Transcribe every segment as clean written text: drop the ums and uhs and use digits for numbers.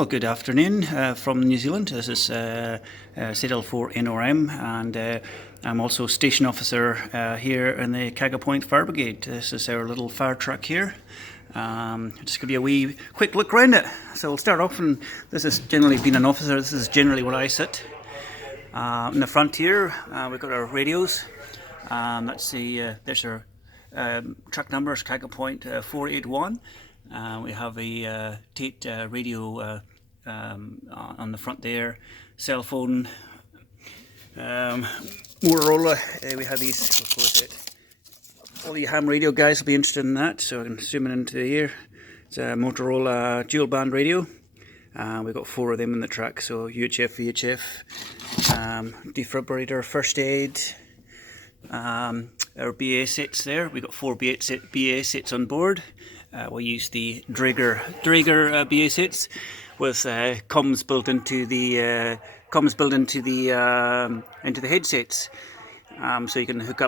Well, good afternoon from New Zealand. This is ZL4 NRM, and I'm also station officer here in the Kaka Point Fire Brigade. This is our little fire truck here. Just give you a wee quick look around it. So we'll start off, and this is generally being an officer. This is generally where I sit. In the front here, we've got our radios. There's our truck number is Kaka Point 481. We have a Tate radio on the front there, cell phone, Motorola. We have these, of course, all the ham radio guys will be interested in that, so I can zoom it into here. It's a Motorola dual band radio. We've got 4 of them in the truck, so UHF, VHF, defibrillator, first aid, our BA sets there. We've got 4 BA sets on board. We'll use the Draeger BA sets with comms built into the headsets. So you can hook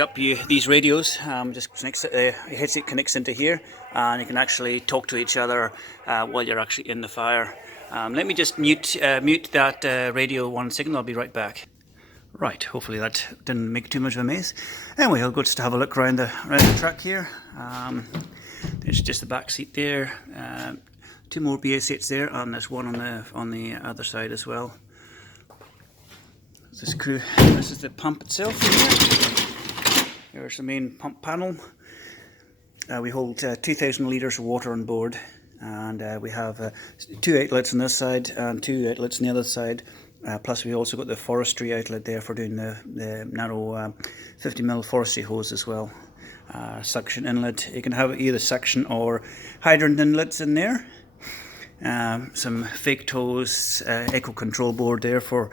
up these radios. Just connects, a headset connects into here, and you can actually talk to each other while you're actually in the fire. Let me just mute that radio 1 second. I'll be right back. Right, hopefully that didn't make too much of a mess. Anyway, I'll go just to have a look around the truck here. There's just the back seat there. 2 more BA sets there, and there's one on the other side as well. This is the pump itself here. Here's the main pump panel. We hold 2,000 litres of water on board, and we have 2 outlets on this side and 2 outlets on the other side. Plus we also got the forestry outlet there for doing the narrow 50mm forestry hose as well. Suction inlet. You can have either suction or hydrant inlets in there. Some fake toes, echo control board there for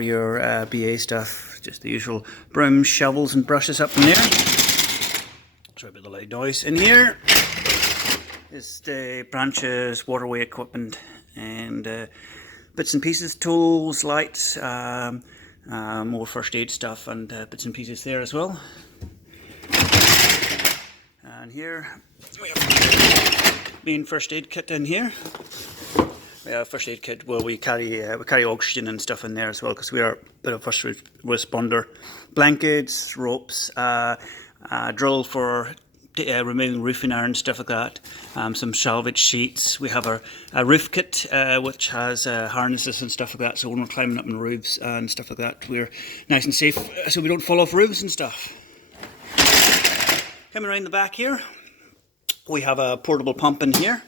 your BA stuff. Just the usual brooms, shovels and brushes up in there. Sorry about the loud noise. In here is the branches, waterway equipment, and bits and pieces, tools, lights, more first aid stuff, and bits and pieces there as well. And here we have main first aid kit in here. We have a first aid kit where we carry oxygen and stuff in there as well, because we are a bit of first responder. Blankets, ropes, drill for removing roofing iron, stuff like that. Some salvage sheets. We have a roof kit which has harnesses and stuff like that, so when we're climbing up on roofs and stuff like that, we're nice and safe so we don't fall off roofs and stuff. Coming around the back here, we have a portable pump in here,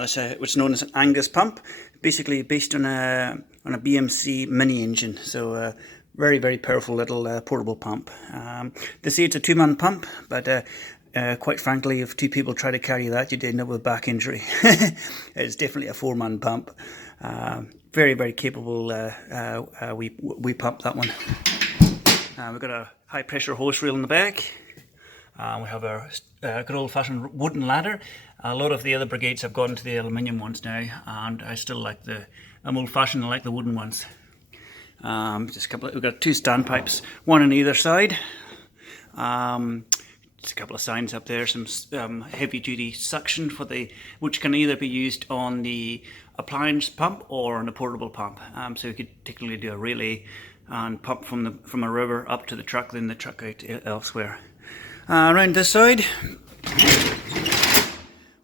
which is known as an Angus pump, basically based on a BMC mini engine. So very, very powerful little portable pump. They say it's a 2-man pump, but quite frankly, if 2 people try to carry that, you'd end up with back injury. It's definitely a 4-man pump. Very, very capable. We pump that one. We've got a high pressure hose reel in the back. We have our good old-fashioned wooden ladder. A lot of the other brigades have gone to the aluminium ones now, and I still like I'm old-fashioned. I like the wooden ones. We've got 2 standpipes, 1 on either side. Just a couple of signs up there. Some heavy-duty suction which can either be used on the appliance pump or on the portable pump. So you could technically do a relay and pump from a river up to the truck, then the truck out elsewhere. Around this side,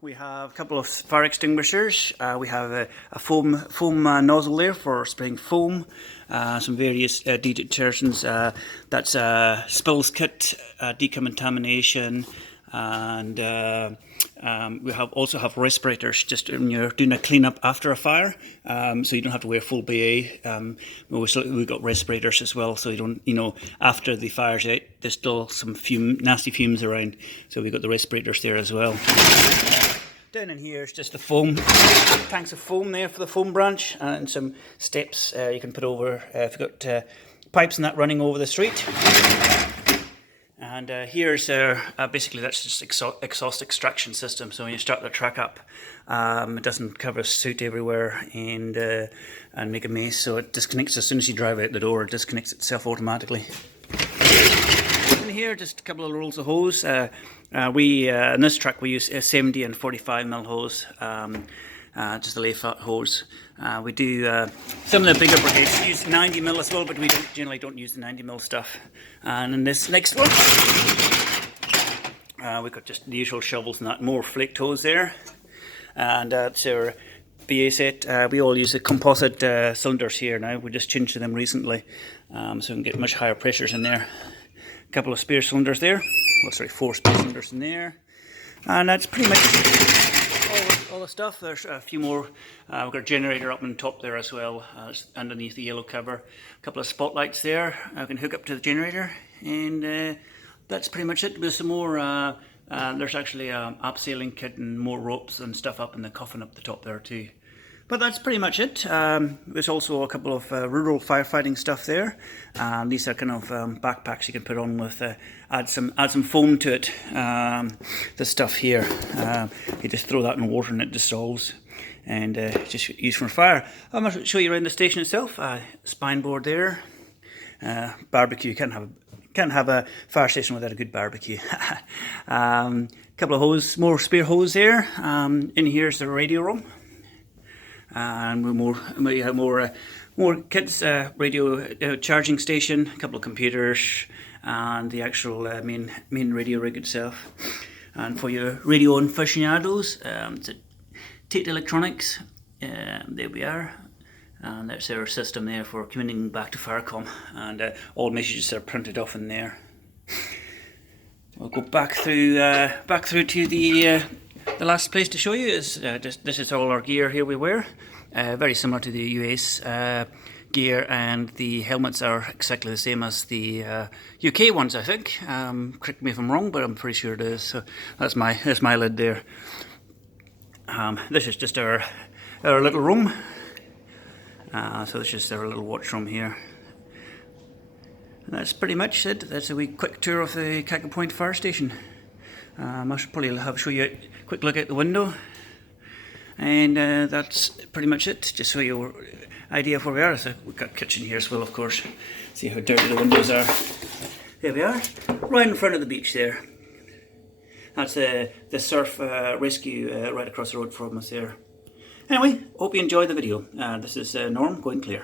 we have a couple of fire extinguishers. We have a foam nozzle there for spraying foam. Some various detergents. That's a spills kit, decontamination, and we also have respirators just when you're doing a cleanup after a fire, so you don't have to wear full BA. We've got respirators as well, so you don't, after the fire's out, there's still some nasty fumes around, so we've got the respirators there as well. Down in here is just the foam, tanks of foam there for the foam branch, and some steps you can put over if you've got pipes and that running over the street. And here's basically that's just exhaust extraction system. So when you start the truck up, it doesn't cover soot everywhere and make a mess. So it disconnects as soon as you drive out the door. It disconnects itself automatically. In here, just a couple of rolls of hose. In this truck we use a 70 and 45mm hose. just a lay flat hose. We do some of the bigger brigades use 90mm as well, but we generally don't use the 90mm stuff. And in this next one, we've got just the usual shovels and that, more flake hose there. And that's our BA set. We all use the composite cylinders here now. We just changed them recently, so we can get much higher pressures in there. A couple of spare cylinders there. Oh, sorry, 4 spare cylinders in there. And that's pretty much all the stuff. There's a few more. We've got a generator up on top there as well, underneath the yellow cover. A couple of spotlights there. I can hook up to the generator, and that's pretty much it. There's some more. There's actually an abseiling kit and more ropes and stuff up in the coffin up the top there too. But that's pretty much it. There's also a couple of rural firefighting stuff there. These are kind of backpacks you can put on with, add some foam to it. This stuff here, you just throw that in water and it dissolves, and just used for fire. I'm going to show you around the station itself. Spine board there. Barbecue, can't have a fire station without a good barbecue. Couple of hose, more spare hose there. In here's the radio room. And we have more kits, radio charging station, a couple of computers, and the actual main radio rig itself. And for your radio aficionados, it's a Tate Electronics. There we are, and that's our system there for communicating back to Firecom, and all messages are printed off in there. We'll go back through to the last place to show you is this is all our gear here we wear. Very similar to the US gear, and the helmets are exactly the same as the UK ones, I think. Correct me if I'm wrong, but I'm pretty sure it is. So that's my lid there. This is just our little room. So this is our little watch room here. And that's pretty much it. That's a wee quick tour of the Kaka Point fire station. I should probably show you a quick look out the window, and that's pretty much it. Just so you an idea of where we are. So we've got a kitchen here as well, of course. See how dirty the windows are. There we are, right in front of the beach there. That's the surf rescue right across the road from us there. Anyway, hope you enjoyed the video. This is Norm going clear.